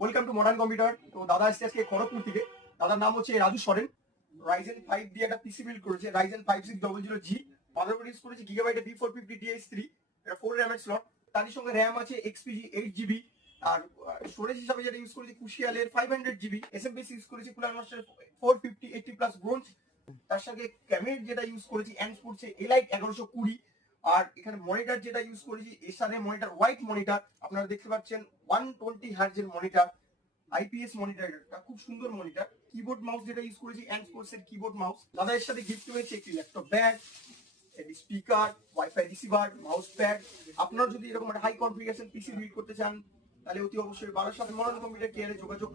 Welcome to modern computer. তো দাদা আসছে আজকে খড়গপুর থেকে। দাদার নাম হচ্ছে রাজু সরেন। রাইজেন 5 দিয়ে একটা পিসি বিল্ড করেছে, রাইজেন 5600G। মাদারবোর্ড ইউজ করেছে গিগাবাইটের B450 DX3, এটা 4 RAM এর স্লট। তারই সঙ্গে র্যাম আছে XPG 8GB। আর স্টোরেজ হিসাবে যেটা ইউজ করেছে কুশিয়ালের 500GB। SMPS ইউজ করেছে কুলার মাস্টার 450 80+ ব্রোঞ্জ। তার সঙ্গে ক্যামেরা যেটা ইউজ করেছি অ্যান্স পড়ছে এলাইট 1120। আর এখানে মনিটর যেটা ইউজ করেছি এসআরএ মনিটর, হোয়াইট মনিটর, আপনারা দেখতে পাচ্ছেন 120 হার্জ এর মনিটর, আইপিএস মনিটর, এটা খুব সুন্দর মনিটর। কিবোর্ড মাউস যেটা ইউজ করেছি অ্যান্ডফোর্স এর কিবোর্ড মাউস। দাদা এর সাথে গিফট রয়েছে একটি ল্যাপটপ ব্যাগ, একটি speaker, wifi receiver, mouse pad. আপনারা যদি এরকম একটা হাই কনফিগারেশন পিসি বিল্ড করতে চান তাহলে অতি অবশ্যই 12 সাথে মডার্ন কম্পিউটার কেয়ারে যোগাযোগ